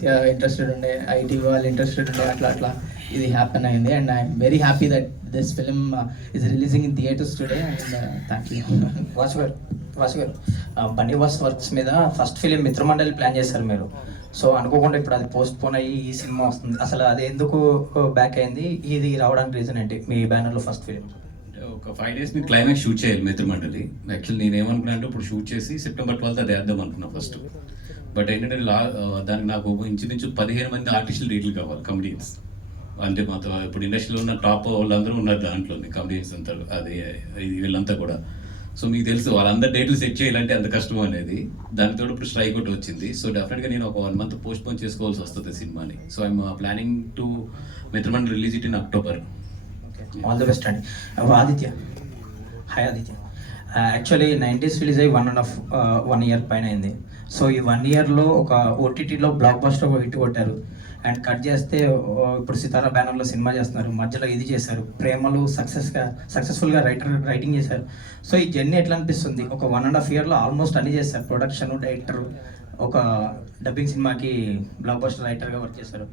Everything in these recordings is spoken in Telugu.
ఆదిత్య ఇంట్రెస్టెడ్ ఉండే, ఐటీ వాళ్ళు ఇంట్రెస్టెడ్ ఉండే, అట్లా ఇది హ్యాపెన్ అయింది. And I'm very happy that this film is releasing in theatres today. And thank you. Vasu గారు బన్నీవాస్ వర్క్స్ మీద ఫస్ట్ ఫిలిం మిత్రమండలి ప్లాన్ చేశారు మీరు. సో అనుకోకుండా ఇప్పుడు అది పోస్ట్ పోన్ అయ్యి ఈ సినిమా వస్తుంది. అసలు అది ఎందుకు బ్యాక్ అయింది, ఇది రావడానికి రీజన్ ఏంటి? మీ బ్యానర్లో ఫస్ట్ ఫిలిం ఒక 5 days మీద క్లైమాక్స్ షూట్ చేయాలి మిత్రమండలి. యాక్చువల్లీ నేను ఏమనుకున్నా అంటే ఇప్పుడు షూట్ చేసి September 12th అది వేద్దాం అనుకున్నా ఫస్ట్. బట్ ఏంటంటే దానికి నాకు ఇంచుమించు 15 మంది ఆర్టిస్టులు రీట్లు కావాలి, కమెడియన్స్. అంటే మాతో ఇప్పుడు ఇండస్ట్రీలో ఉన్న టాప్ వాళ్ళందరూ ఉన్నారు దాంట్లో, కమెడియన్స్ అంతా, అది వీళ్ళంతా కూడా. సో మీకు తెలుసు వాళ్ళందరూ డేట్లు సెట్ చేయాలంటే ఎంత కష్టం అనేది. దానితో ఇప్పుడు స్ట్రైక్ అవుట్ వచ్చింది. సో డెఫినెట్గా నేను ఒక 1 month పోస్ట్ పోన్ చేసుకోవాల్సి వస్తుంది సినిమాని. So I'm planning to Mitramandali release it in October. All the best అండి. Aditya, hi Aditya. Actually 90s release అయ్యి 1 year పైన అయింది. సో ఈ 1 yearలో ఒక ఓటీటీలో బ్లాక్ బస్టర్ హిట్ కొట్టారు. అండ్ కట్ చేస్తే ఇప్పుడు సితారా బ్యానర్లో సినిమా చేస్తున్నారు, మధ్యలో ఇది చేశారు, ప్రేమలు సక్సెస్ఫుల్గా రైటింగ్ చేశారు. సో ఈ జర్నీ ఎట్లా అనిపిస్తుంది? ఒక 1.5 yearలో ఆల్మోస్ట్ అన్ని చేశారు, ప్రొడక్షన్, డైరెక్టర్, ఒక డబ్బింగ్ సినిమాకి బ్లాక్ బస్టర్ రైటర్గా వర్క్ చేశారు.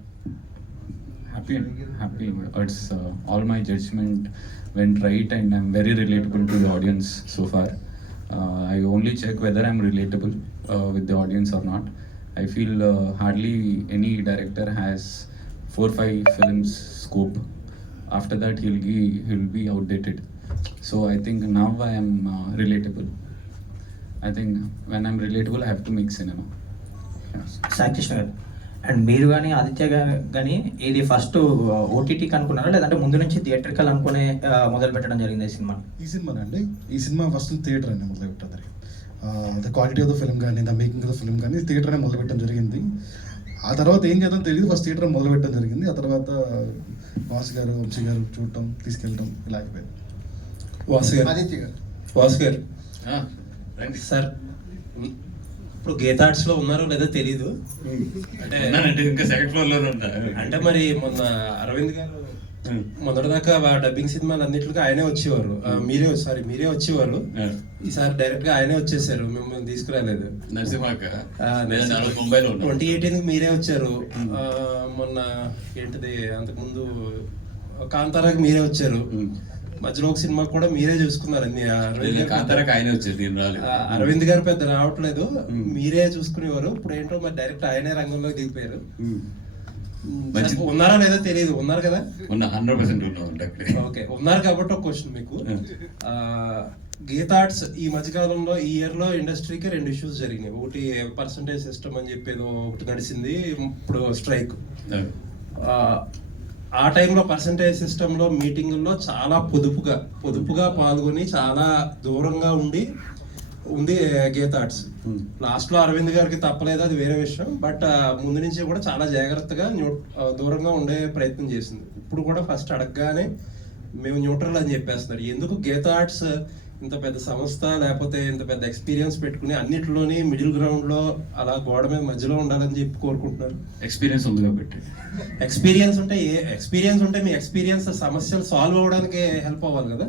Happy. It's all my judgment went right, and I'm very relatable to the audience so far. I only check whether I'm relatable with the audience or not. I feel hardly any director has 4-5 films scope. After that, he'll be outdated. So I think now I am relatable. I think when I'm relatable, I have to make cinema. Saikrishna గారు, అండ్ మీరు కానీ ఆదిత్య కానీ ఇది ఫస్ట్ ఓటీటీకి అనుకున్నారా, లేదంటే ముందు నుంచి థియేటర్కల్ అనుకునే మొదలు పెట్టడం జరిగింది ఈ సినిమా? అండి ఈ సినిమా ఫస్ట్ థియేటర్ అండి మొదలు పెట్టారు. The quality of the film కానీ, the making of the film కానీ థియేటర్నే మొదలు పెట్టడం జరిగింది. ఆ తర్వాత ఏం చేద్దాం తెలియదు, ఫస్ట్ థియేటర్ మొదలు పెట్టడం జరిగింది. ఆ తర్వాత వాసు గారు, వంశీ గారు చూడటం, తీసుకెళ్ళటం ఇలా అయిపోయింది. వాసు గారు సార్, ఇప్పుడు గీతార్ట్స్లో ఉన్నారో లేదో తెలీదు, అంటే ఇంకా సెకండ్ ఫ్లోర్ లోనే ఉన్నా. అంటే మరి మొన్న అరవింద్ గారు మొదటిదాకా డబ్బింగ్ సినిమాలు అన్నింటికి ఆయనే వచ్చేవారు, మీరే వచ్చేవారు. ఈసారి డైరెక్ట్ గా ఆయనే వచ్చేసారు, మిమ్మల్ని తీసుకురాలేదు. నరసింహాక 2018 మీరే వచ్చారు. మొన్న ఏంటిది అంతకుముందు కాంతారాకి మీరే వచ్చారు. మధ్యలో ఒక సినిమా కూడా మీరే చూసుకున్నారు అన్ని. అరవింద్ గారు పెద్ద రావట్లేదు, మీరే చూసుకునేవారు. ఇప్పుడు ఏంటో మరి డైరెక్ట్ ఆయనే రంగంలోకి దిగిపోయారు. ఉన్నారా లేదో తెలియదు, ఉన్నారు కదా? 100% ఓకే, ఉన్నారు కాబట్టి ఒక క్వశ్చన్ మీకు. గీతార్ట్స్ ఈ మధ్యకాలంలో ఈ ఇయర్ లో ఇండస్ట్రీకి 2 issues జరిగినాయి. ఒకటి పర్సంటేజ్ సిస్టమ్ అని చెప్పి ఒకటి నడిచింది, ఇప్పుడు స్ట్రైక్. ఆ టైంలో పర్సంటేజ్ సిస్టంలో మీటింగుల్లో చాలా పొదుపుగా పాల్గొని చాలా దూరంగా ఉంది గీతార్ట్స్. లాస్ట్ లో అరవింద్ గారికి తప్పలేదు, అది వేరే విషయం. బట్ ముందు నుంచి కూడా చాలా జాగ్రత్తగా దూరంగా ఉండే ప్రయత్నం చేసింది. ఇప్పుడు కూడా ఫస్ట్ అడగగానే మేము న్యూట్రల్ అని చెప్పేస్తున్నారు. ఎందుకు గీతార్ట్స్ ఇంత పెద్ద సంస్థ, లేకపోతే ఇంత పెద్ద ఎక్స్పీరియన్స్ పెట్టుకుని అన్నిటిలోని మిడిల్ గ్రౌండ్ లో అలా గోడ మీద మధ్యలో ఉండాలని చెప్పి కోరుకుంటున్నారు? ఎక్స్పీరియన్స్ ఉంది కాబట్టి. ఎక్స్పీరియన్స్ ఉంటే మీ ఎక్స్పీరియన్స్ సమస్యలు సాల్వ్ అవ్వడానికి హెల్ప్ అవ్వాలి కదా?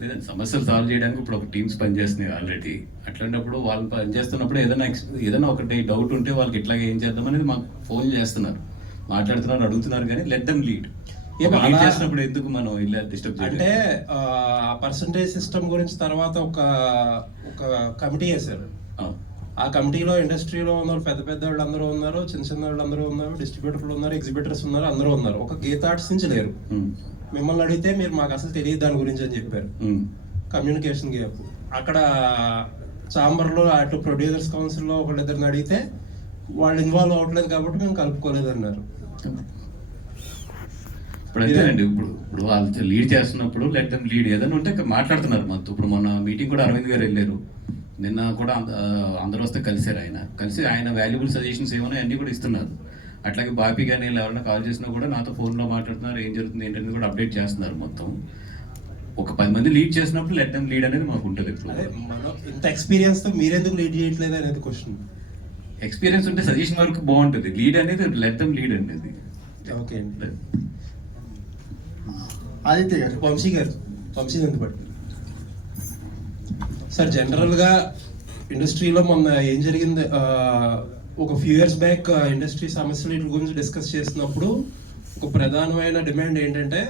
లేదంటే సమస్యలు సాల్వ్ చేయడానికి ఇప్పుడు ఒక టీమ్స్ పనిచేస్తున్నాయి ఆల్రెడీ. అట్లాంటప్పుడు వాళ్ళు పనిచేస్తున్నప్పుడు ఏదైనా ఒకటి డౌట్ ఉంటే వాళ్ళకి ఇట్లాగే ఏం చేద్దాం అనేది మాకు ఫోన్ చేస్తున్నారు, మాట్లాడుతున్నారు, అడుగుతున్నారు. కానీ లెట్ దెమ్ లీడ్. చేసినప్పుడు ఎందుకు మనం ఇలా డిస్టర్బ్ అంటే పర్సంటేజ్ సిస్టమ్ గురించి తర్వాత ఒక కమిటీ వేశారు. ఆ కమిటీలో ఇండస్ట్రీలో ఉన్న పెద్ద వాళ్ళు అందరూ ఉన్నారు, చిన్న వాళ్ళు అందరూ ఉన్నారు, డిస్ట్రిబ్యూటర్లు ఉన్నారు, ఎగ్జిబిటర్స్ ఉన్నారు, అందరూ ఉన్నారు. ఒక గీతార్ట్స్ నుంచి లేరు. మిమ్మల్ని అడిగితే మీరు మాకు అసలు తెలియదు దాని గురించి అని చెప్పారు. Communication gap. అక్కడ ఛాంబర్ లో అటు ప్రొడ్యూసర్స్ కౌన్సిల్ లో ఒకళ్ళిద్దరిని అడిగితే వాళ్ళు ఇన్వాల్వ్ అవ్వట్లేదు కాబట్టి మేము కలుపుకోలేదు అన్నారు. ఇప్పుడు అంతేనండి. ఇప్పుడు వాళ్ళు లీడ్ చేస్తున్నప్పుడు లెట్ దెమ్ లీడ్. ఏదైనా ఉంటే మాట్లాడుతున్నారు మనతో. ఇప్పుడు మొన్న మీటింగ్ కూడా అరవింద్ గారు వెళ్ళారు, నిన్న కూడా అందరూ వస్తే కలిసారు. ఆయన వాల్యుబుల్ సజెషన్స్ ఏమైనా అన్నీ కూడా ఇస్తున్నారు. అట్లాగే బాపీ కానీ ఎవరైనా కాల్ చేసినా కూడా నాతో ఫోన్లో మాట్లాడుతున్నారు, ఏం జరుగుతుంది ఏంటనేది కూడా అప్డేట్ చేస్తున్నారు. మొత్తం ఒక 10 మంది లీడ్ చేసినప్పుడు లెట్ దెమ్ లీడ్ అనేది మాకు ఉంటుంది. ఇంత ఎక్స్పీరియన్స్ తో మీరెందుకు లీడ్ చేయట్లేదు అనేది క్వశ్చన్. ఎక్స్పీరియన్స్ ఉంటే సజెషన్ వరకు బాగుంటుంది, లీడ్ అనేది లెట్ దెమ్ లీడ్ అనేది. ఓకే, ఆదిత్య గారు, వంశీ ఎందుకు సార్, జనరల్గా ఇండస్ట్రీలో మొన్న ఏం జరిగింది, ఒక ఫ్యూ ఇయర్స్ బ్యాక్ ఇండస్ట్రీ సమస్యల గురించి డిస్కస్ చేసినప్పుడు ఒక ప్రధానమైన డిమాండ్ ఏంటంటే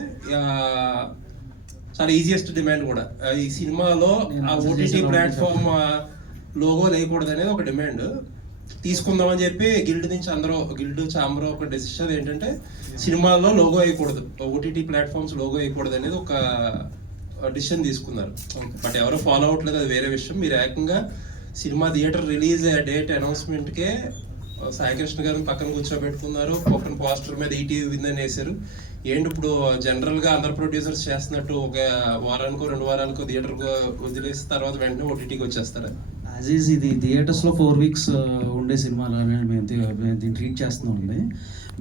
చాలా ఈజియెస్ట్ డిమాండ్ కూడా ఈ సినిమాలో ఆ ఓటీటీ ప్లాట్ఫామ్ లోగో లేకూడదు అనేది ఒక డిమాండ్ తీసుకుందామని చెప్పి గిల్డ్ చాంబర్ ఒక డెసిషన్ ఏంటంటే సినిమాల్లో లోగో వేయకూడదు, ఓటీటీ ప్లాట్ఫామ్స్ లోగో వేయకూడదు అనేది ఒక డిసిషన్ తీసుకున్నారు. బట్ ఎవరు ఫాలో అవ్వట్లేదు, అది వేరే విషయం. మీరు ఏకంగా సినిమా థియేటర్ రిలీజ్ డేట్ అనౌన్స్మెంట్కే సాయికృష్ణ గారిని పక్కన కూర్చోబెట్టుకున్నారు, పక్కన పోస్టర్ మీద ఈటీవీ విందని వేశారు. ఏంటి ఇప్పుడు జనరల్గా అందరు ప్రొడ్యూసర్స్ చేస్తున్నట్టు ఒక వారానికో 2 వారాలకో థియేటర్కో వదిలేసిన తర్వాత వెంటనే ఓటీటీకి వచ్చేస్తారా? యాజ్ ఈజ్ ఇది థియేటర్స్లో 4 weeks ఉండే సినిమాలు మేము దీన్ని ట్రీట్ చేస్తున్నామండి.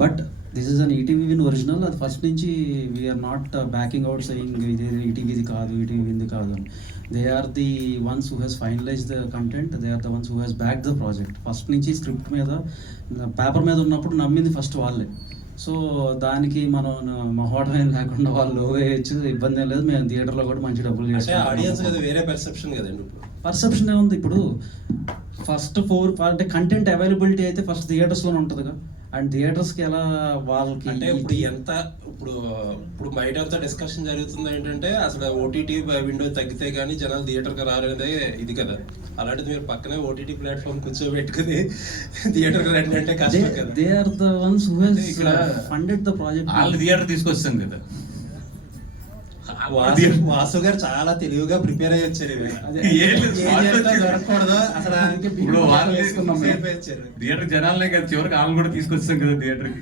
But this is an ETV Win original. అది ఫస్ట్ నుంచి we're not backing out saying ఇది ఈటీవీది కాదు, ఈటీవీ వింది కాదు అని. They are the ones who has finalize the content, they are the ones who has back the project. First నుంచి స్క్రిప్ట్ మీద పేపర్ మీద ఉన్నప్పుడు నమ్మింది ఫస్ట్ వాళ్ళే. సో దానికి మనం మొహోటం ఏం లేకుండా వాళ్ళు వేయచ్చు, ఇబ్బంది ఏం లేదు. మేము థియేటర్లో కూడా మంచి డబ్బులు ఆడియన్స్ కదా వేరే పర్సెప్షన్ కదండి. పర్సెప్షన్ ఏముంది ఇప్పుడు, ఫస్ట్ 4 అంటే కంటెంట్ అవైలబిలిటీ అయితే ఫస్ట్ థియేటర్స్లోనే ఉంటుందిగా. అండ్ థియేటర్స్కి ఎలా వాళ్ళకి అంటే ఇప్పుడు బయట అంతా డిస్కషన్ జరుగుతుంది ఏంటంటే అసలు ఓటీటీ విండో తగ్గితే కానీ జనాలు థియేటర్కి రాలేదే ఇది కదా. అలాంటిది మీరు పక్కనే ఓటీటీ ప్లాట్ఫామ్ కూర్చోబెట్టుకుని థియేటర్కి రండి అంటే కష్టం కదా. They are the ones who has funded the project. వాళ్ళు థియేటర్ తీసుకొస్తాం కదా. వాసు గారు చాలా తెలివిగా ప్రిపేర్ అయ్యి వచ్చారు. థియేటర్ జనాలనే కదా, చివరికి వాళ్ళు కూడా తీసుకొస్తాం కదా థియేటర్కి.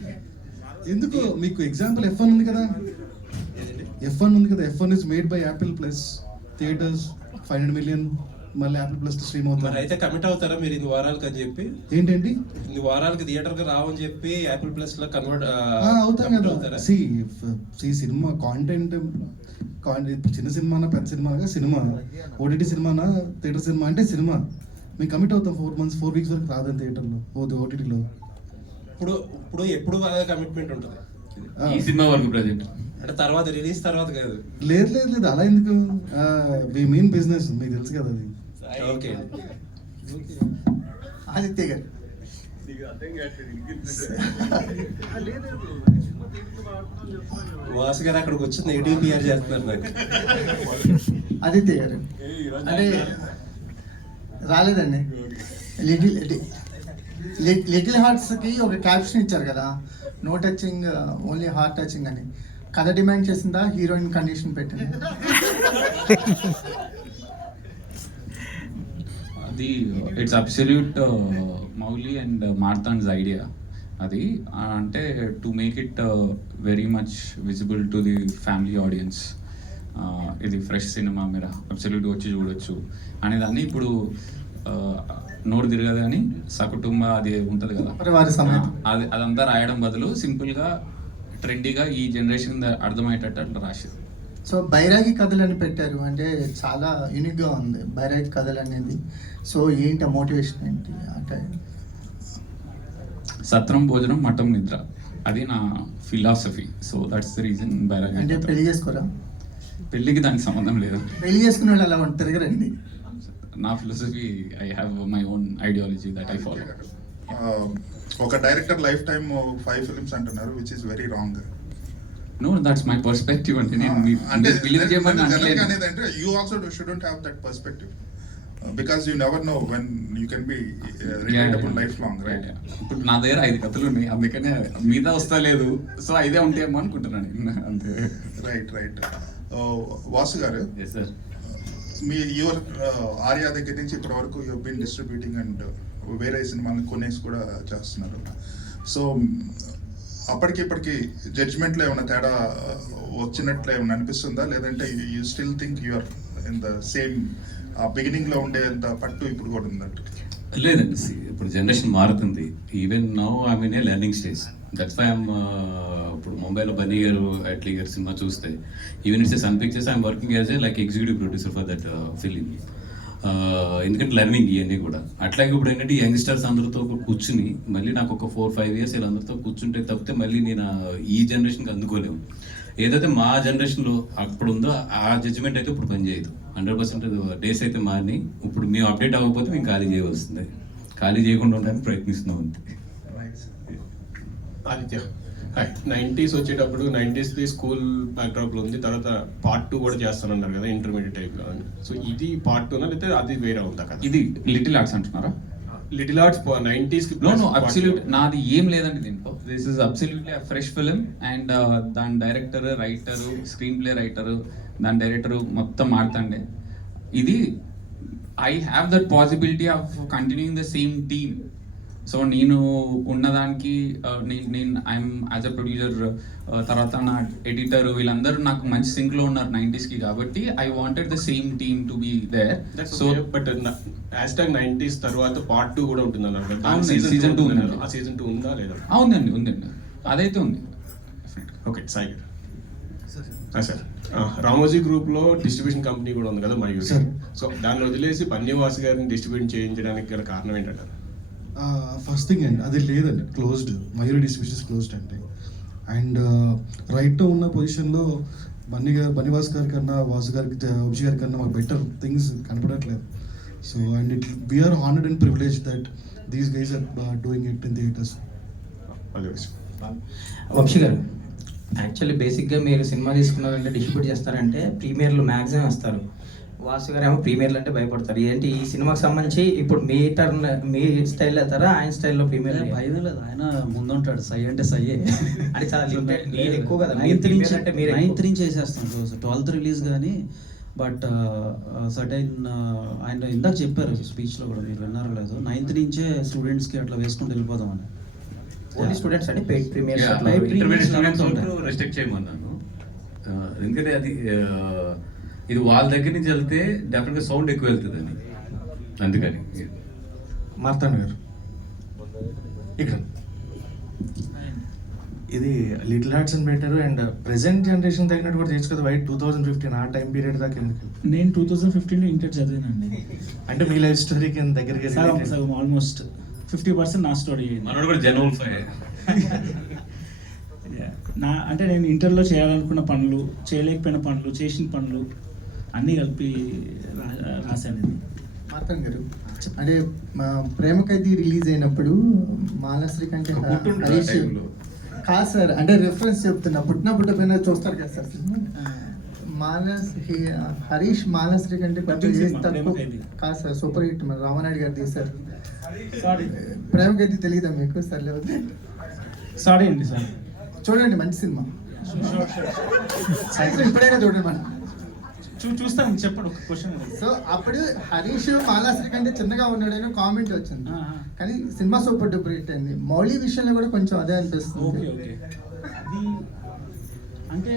ఎందుకు మీకు ఎగ్జాంపుల్ F1 ఉంది కదా, F1 ఉంది కదా. F1 is made by Apple plus theatres 500 million, మళ్ళీ యాపిల్ ప్లస్ స్ట్రీమ్ అవుతారు. అయితే కమిట్ అవుతారా మీరు 2 వారాలకి అని చెప్పి? ఏంటండి 2 వారాలకి థియేటర్కి రావని చెప్పి యాపిల్ ప్లస్ లో కన్వర్ట్ అవుతాం కదా. సి సినిమా కాంటెంట్ చిన్న సినిమానా పెద్ద సినిమా ఓటీటీ సినిమానా థియేటర్ సినిమా అంటే సినిమా మేము కమిట్ అవుతాం. 4 weeks వరకు రాదని థియేటర్లో ఓటీటీలో. ఇప్పుడు ఎప్పుడు కమిట్మెంట్ ఉంటుంది ఈ సినిమా వరకు ప్రజెంట్, అంటే తర్వాత రిలీజ్ తర్వాత కాదు. లేదు అలా ఎందుకు, వి మీన్ బిజినెస్, మీకు తెలుసు కదా అది. ఓకే ఆదిత్య గారు వాసు గారు అక్కడికి వచ్చి నెగిటివ్ పిఆర్ చేస్తున్నారు నాకు. ఆదిత్య గారు అంటే రాలేదండి. లిటిల్ హార్ట్స్కి ఒక క్యాప్షన్ ఇచ్చారు కదా, no touching only heart touching అని. కథ డిమాండ్ చేసిందా, హీరోయిన్ కండిషన్ పెట్టింది? అది ఇట్స్ అబ్సల్యూట్ మౌలి అండ్ మార్తాన్స్ ఐడియా. అది అంటే to make it very much visible to the family audience. ఇది ఫ్రెష్ సినిమా, మీరు అబ్సల్యూట్గా వచ్చి చూడొచ్చు అనేదాన్ని. ఇప్పుడు నోరు తిరగదు కానీ సకుటుంబ అది ఉంటుంది కదా, అది అదంతా రాయడం బదులు సింపుల్గా ట్రెండీగా ఈ జనరేషన్ అర్థమయ్యేటట్టు అట్లా రాసేది. సో బైరాగి కథలు అని పెట్టారు, అంటే చాలా యూనిక్గా ఉంది బైరాగి కథలు అనేది. సో ఏంటి మోటివేషన్ ఏంటి అంటే? సత్రం భోజనం మఠం నిద్ర, అది నా philosophy. So that's the reason బైరాగి. అంటే పెళ్లి చేసుకోరా? పెళ్ళికి దానికి సంబంధం లేదు. పెళ్లి చేసుకునే వాళ్ళు అలా తిరగరండి. నా philosophy, I have my own ideology that I follow. ఒక డైరెక్టర్ లైఫ్ టైమ్ 5 films అంటున్నారు, విచ్ ఇస్ వెరీ రాంగ్. నో, దట్స్ మై పర్స్పెక్టివ్. అంటే నేను బిలీవ్ చేయమని అంటే you also shouldn't have that perspective because you never know when you can be relatable life long, right? ఇప్పుడు నా దగ్గర 5 కథలు ఉన్నాయి, అందుకనే మీద వస్తా లేదు. సో 5 ఉంటాయేమో అనుకుంటున్నాను అంతే. రైట్. వాసు గారు, మీ యువర్ ఆర్యా దగ్గర నుంచి ఇప్పటి వరకు యూ బీన్ డిస్ట్రిబ్యూటింగ్ అండ్ వేరే సినిమాలను కొనేసి కూడా చేస్తున్నారు. సో అప్పటికి ఇప్పటికి జడ్జ్మెంట్లో ఏమైనా తేడా వచ్చినట్లు ఏమైనా అనిపిస్తుందా, లేదంటే you still think you're in the same బిగినింగ్లో ఉండేంత పట్టు ఇప్పుడు కూడా ఉందంట? లేదండి, ఇప్పుడు జనరేషన్ మారుతుంది. Even now I mean a learning stage. That's why I'm ఇప్పుడు ముంబైలో బన్నీ గారు అట్లీ గారు సినిమా చూస్తే, even it's Sun Pictures I'm working as a like executive producer for that film. ఎందుకంటే లెర్నింగ్ ఇవన్నీ కూడా. అట్లాగే ఇప్పుడు ఏంటంటే యంగ్స్టర్స్ అందరితో కూర్చుని మళ్ళీ నాకు ఒక 4-5 years వీళ్ళందరితో కూర్చుంటే తప్పితే మళ్ళీ నేను ఈ జనరేషన్కి అందుకోలేము. ఏదైతే మా జనరేషన్లో అప్పుడు ఉందో ఆ జడ్జిమెంట్ అయితే ఇప్పుడు పనిచేయదు. 100% డేస్ అయితే మారినాయి. ఇప్పుడు మేము అప్డేట్ అవ్వకపోతే మేము ఖాళీ చేయవలసిందే. ఖాళీ చేయకుండా ఉండడానికి ప్రయత్నిస్తున్నాం అంతే. ఆదిత్య హాయ్. 90s వచ్చేటప్పుడు 90s స్కూల్ బ్యాక్డ్రాప్లో ఉంది, తర్వాత పార్ట్ 2 కూడా చేస్తానన్నారు కదా ఇంటర్మీడియట్ టైప్లో. సో ఇది పార్ట్ 2నా లేకపోతే అది వేరే ఉందా కదా? ఇది లిటిల్ ఆర్ట్స్ అంటున్నారా? లిటిల్ ఆర్ట్స్ 90s కి నో అబ్సల్యూట్ నాది ఏం లేదండి దీంట్లో. This is absolutely fresh film and దాని director, writer, screenplay writer, దాని డైరెక్టరు మొత్తం మారుతండే. ఇది I have that possibility of continuing the same team. So నేను ఉన్నదానికి నేను ఐఎమ్ యాజ్ అ ప్రొడ్యూసర్, తర్వాత నా ఎడిటర్, వీళ్ళందరూ నాకు మంచి సింక్లో ఉన్నారు 90sకి. కాబట్టి I wanted the same team to be there. So but #90s తర్వాత పార్ట్ 2 కూడా ఉంటుంది అన్నారు కదా. అవును, season 2 ఉంది. ఆ సీజన్ 2 ఉందా లేదా? ఉందండి అదైతే ఉంది. ఓకే సాయి గారు. సార్ రామోజీ గ్రూప్ లో డిస్ట్రిబ్యూషన్ కంపెనీ కూడా ఉంది కదా మయూరి. Sir. సో దాన్ని వదిలేసి బన్నీవాస్ గారిని డిస్ట్రిబ్యూట్ చేయించడానికి గల కారణం ఏంటంటారు? ఫస్ట్ థింగ్ అండి, అది లేదండి, క్లోజ్డ్. మయూరి డిస్ట్రిబ్యూషన్స్ క్లోజ్డ్ అండి. అండ్ రైట్ ఉన్న పొజిషన్లో బన్నీవాస్ గారి కన్నా, వాసు గారికి, వంశీ గారి కన్నా మాకు బెటర్ థింగ్స్ కనపడట్లేదు. So and we're honoured and privilege that these guys are doing it in theatres. Vamsi గారు, యాక్చువల్లీ బేసిక్గా మీరు సినిమా తీసుకున్నారంటే, డిస్ట్రిబ్యూట్ చేస్తారంటే ప్రీమియర్లు మ్యాక్సిమం వస్తారు. వాసు గారు ఏమో ప్రీమియర్లు అంటే భయపడతారు. ఏంటి ఈ సినిమాకి సంబంధించి ఇప్పుడు మీ టర్న్, మీ స్టైల్ అవుతారా ఆయన స్టైల్లో ప్రీమియర్? భయం లేదు, ఆయన ముందుంటాడు. సై అంటే సయ్యే. అది చాలా నేను ఎక్కువ కదా, 9th నుంచి వేసేస్తాం. 12th రిలీజ్ కానీ. బట్ సర్టైన్ ఆయన ఇందాక చెప్పారు స్పీచ్లో కూడా, మీరు విన్నారో లేదో, 9th నుంచే స్టూడెంట్స్కి అట్లా వేసుకుంటూ వెళ్ళిపోదామని. ఓన్లీ స్టూడెంట్స్ అంటే paid premieres intermediate students restrict చేయమన్నాను. ఎందుకంటే అది ఇది వాళ్ళ దగ్గర నుంచి వెళ్తే డెఫినెట్గా సౌండ్ ఎక్కువ వెళ్తుంది అని, అందుకని. మార్తాండ్ గారు ఇక్కడ ఇది లిటిల్ హార్ట్స్ అని పెట్టారు. అండ్ ప్రెసెంట్ జనరేషన్ తగినట్టు కూడా చేయొచ్చు కదా. వైట్ 2015 ఆ టైం పీరియడ్ దాకా ఎందుకు? నేను 2015లో ఇంటర్ చదివానండి. అంటే మీ లైఫ్ స్టోరీకి దగ్గరగా సగం ఆల్మోస్ట్ 50% నా స్టోరీ. మనోడు కూడా జనరల్ అంటే నేను ఇంటర్లో చేయాలనుకున్న పనులు, చేయలేకపోయిన పనులు, చేసిన పనులు అన్నీ కలిపి రాశాను ఇది. మార్తాండ్ గారు, అంటే మా ప్రేమ ఖైదీ రిలీజ్ అయినప్పుడు మాలశ్రీ కంటే హరీష్ కాదు సార్, అంటే రెఫరెన్స్ చెప్తున్నా, పుట్టిపోయినా చూస్తారు కదా సార్ సినిమా. హరీష్ మాలశ్రీ కంటే కొంచెం తక్కువ కాదు సార్. సూపర్ హిట్ మన రామనాయుడు గారు తీశారు. ప్రేమ ఖైదీ తెలియదా మీకు? సార్ లేకపోతే సారీ అండి సార్, చూడండి మంచి సినిమా. ఇప్పుడైనా చూడండి మనం చూస్తాను. చెప్పండి ఒక క్వశ్చన్. సో అప్పుడు హరీష్ మాలాశ్రీ కంటే చిన్నగా ఉన్నాడని కామెంట్ వచ్చింది, కానీ సినిమా సూపర్ డూపర్ హిట్ అయింది. మౌళి విషయంలో కూడా కొంచెం అదే అనిపిస్తుంది. అంటే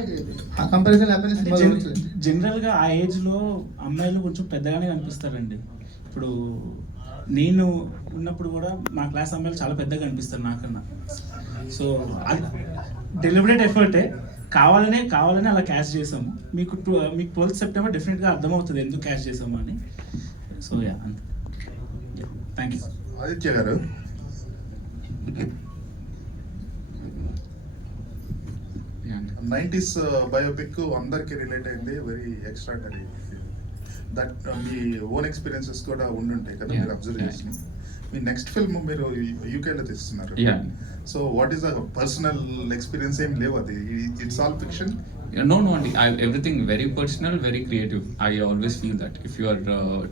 ఆ కంపారిజన్ లేకపోతే జనరల్గా ఆ ఏజ్లో అమ్మాయిలు కొంచెం పెద్దగానే కనిపిస్తారండి. ఇప్పుడు నేను ఉన్నప్పుడు కూడా మా క్లాస్ అమ్మాయిలు చాలా పెద్దగా కనిపిస్తారు నాకన్నా. సో అది డెలిబరేట్ ఎఫర్టే, కావాలనే అలా క్యాష్ చేసాము. మీకు 12th సెప్టెంబర్ డెఫినెట్గా అర్థమవుతుంది ఎందుకు క్యాష్ చేసాము అని. So thank you. ఆదిత్య గారు, నైంటీస్ బయోపిక్ అందరికి రిలేట్ అయింది, వెరీ ఎక్స్ట్రాడనరీ. దట్ మీ ఓన్ ఎక్స్పీరియన్సెస్ కూడా ఉండుంటాయి కదా, మీరు అబ్జర్వ్ చేసి. మీ నెక్స్ట్ ఫిల్మ్ మీరు యూకేలో తీస్తున్నారు. So what is the personal experience? ఏం లేవు, అది it's all fiction? No, Andy. Everything very personal, very creative. I always feel that if you are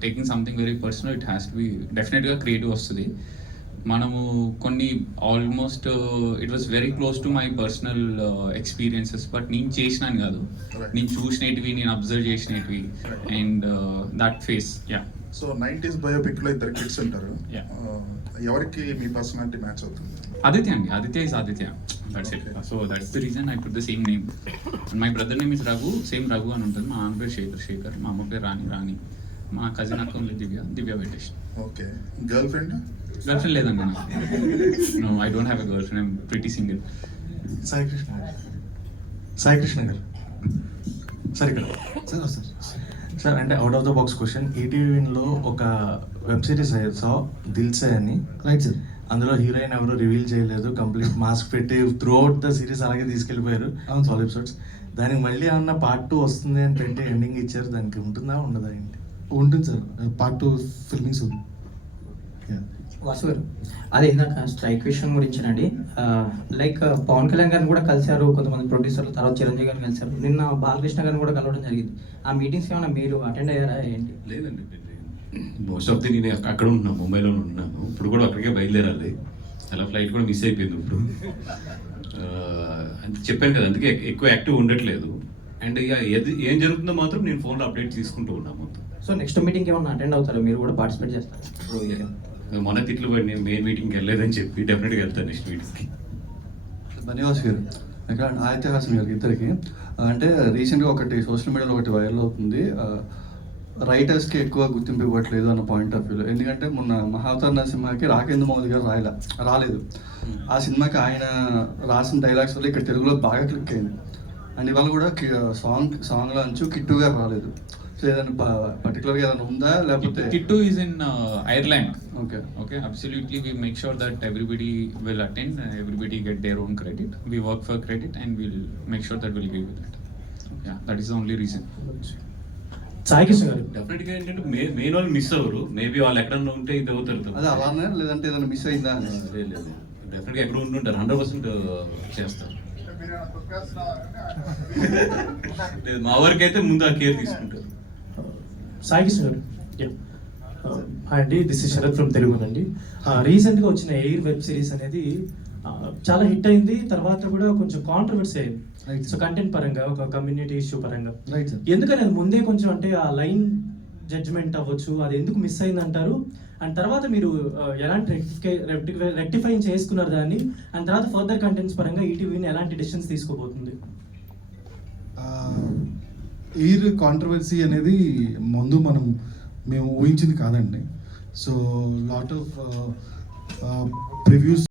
taking something very personal, it has to be definitely creative వస్తుంది. మనము కొన్ని almost it was very close to my personal experiences. But నేను చేసినాను కాదు, నేను చూసినవి, నేను అబ్జర్వ్ చేసినవి and that face. So 90s biopic లో ఇద్దరు కిడ్స్ ఉంటారు, ఎవరికి మీ పర్సనాలిటీ మ్యాచ్ అవుతుంది? Aditya is Aditya. That's it. So that's the reason I put the same name. And my brother name is Raghu, same Raghu అని ఉంటుంది. మా నాన్న పేరు శేఖర్, మా అమ్మ పేరు రాణి, మా కజిన్ అక్క ఉంది Divya Venkatesh. Okay, girl friend లేదండి నాకు. No, I don't have a girl friend, I'm pretty single. Sai Krishna గారు సార్ ఇక్కడ సార్, అంటే out of the box question. ఈటీవీలో ఒక వెబ్ సిరీస్ దిల్సే అని, రైట్ సార్? అందులో హీరోయిన్ ఎవరు రివీల్ చేయలేదు, కంప్లీట్ మాస్క్ పెట్టి త్రూ అవుట్ ద సిరీస్ అలాగే తీసుకెళ్ళిపోయారు, 12 ఎపిసోడ్స్. దానికి మళ్ళీ ఏమన్నా పార్ట్ 2 వస్తుంది అని పెట్టి ఎండింగ్ ఇచ్చారు, దానికి ఉంటుందా ఉండదా ఏంటి? ఉంటుంది సార్, పార్ట్ 2 ఫిల్మింగ్స్ ఉంది. వాసు గారు అదే ఇందాక స్ట్రైక్ విషయం గురించినండి. లైక్ పవన్ కళ్యాణ్ గారిని కూడా కలిశారు, కొంతమంది ప్రొడ్యూసర్లు, తర్వాత చిరంజీవి గారిని కలిశారు, నిన్న బాలకృష్ణ గారిని కూడా కలవడం జరిగింది. ఆ మీటింగ్స్ ఏమైనా మీరు అటెండ్ అయ్యారా ఏంటి? లేదండి, మోస్ట్ ఆఫ్ ది నేను అక్కడ ఉంటున్నాను, ముంబైలో ఉన్నాను. ఇప్పుడు కూడా అక్కడికే బయలుదేరాలి, అలా ఫ్లైట్ కూడా మిస్ అయిపోయింది ఇప్పుడు. అంటే చెప్పాను కదా, అందుకే ఎక్కువ యాక్టివ్ ఉండట్లేదు. అండ్ ఇక ఏం జరుగుతుందో మాత్రం నేను ఫోన్లో అప్డేట్ తీసుకుంటూ ఉన్నాను మొత్తం. సో నెక్స్ట్ మీటింగ్కి ఏమైనా అటెండ్ అవుతారు, మీరు కూడా పార్టిసిపేట్ చేస్తారు? మొన్న తిట్లు పడి నేను మెయిన్ మీటింగ్కి వెళ్ళలేదని చెప్పి డెఫినెట్గా వెళ్తాను నెక్స్ట్ మీటింగ్కి. ధన్యవాస్ గారు, ఇక్కడ ఆదిత్య హాసన్ గారికి ఇద్దరికి అంటే రీసెంట్గా ఒకటి సోషల్ మీడియాలో ఒకటి వైరల్ అవుతుంది, రైటర్స్కి ఎక్కువ గుర్తింపు ఇవ్వట్లేదు అన్న పాయింట్ ఆఫ్ వ్యూలో. ఎందుకంటే మొన్న మహావతార్ సినిమాకి రాకేంద్ర మౌలి గారు రాలేదు. ఆ సినిమాకి ఆయన రాసిన డైలాగ్స్ వల్ల ఇక్కడ తెలుగులో బాగా క్లిక్ అయింది. అండ్ ఇవాళ కూడా సాంగ్లో అంచు కిట్టు గారు రాలేదు. సో ఏదైనా పర్టికులర్గా ఏదైనా ఉందా, లేకపోతే? Kittu is in Ireland. Okay. Absolutely, we make sure that everybody will attend, everybody get their own credit. We work for credit and we'll make sure that we'll give you that. Yeah, that is the only reason. Sai Krishna గారు, డెఫినెట్గా ఏంటంటే మెయిన్ వాళ్ళు మిస్ అవ్వరు, మేబీ వాళ్ళు ఎక్కడన్నా ఉంటే ఇది అవుతారు. అదే అలానే, లేదంటే ఏదైనా మిస్ అయిందా అని? లేదు, డెఫినెట్గా ఎక్కడ ఉంటుంటారు, 100% చేస్తారు. లేదు, మా వరకు అయితే ముందు ఆ కేర్ తీసుకుంటారు. సాయి కృష్ణ గారు, హాయ్ అండి, this is Sharath from Telugu అండి. రీసెంట్గా వచ్చిన ఎయిర్ వెబ్ సిరీస్ అనేది చాలా హిట్ అయింది, తర్వాత కూడా కొంచెం కాంట్రవర్సీ అయింది. సో కంటెంట్ పరంగా, ఒక కమ్యూనిటీ ఇష్యూ పరంగా, ఎందుకని అది ముందే కొంచెం అంటే ఆ లైన్ జడ్జ్మెంట్ అవ్వచ్చు, అది ఎందుకు మిస్ అయింది అంటారు? అండ్ తర్వాత మీరు ఎలాంటి రెక్టిఫైయింగ్ చేసుకున్నారు దాన్ని, అండ్ తర్వాత ఫర్దర్ కంటెంట్స్ పరంగా ఈటీవీని ఎలాంటి డెసిషన్స్ తీసుకోబోతుంది? ఎయిర్ కాంట్రవర్సీ అనేది ముందు మేము ఊహించింది కాదండి. So lot of previews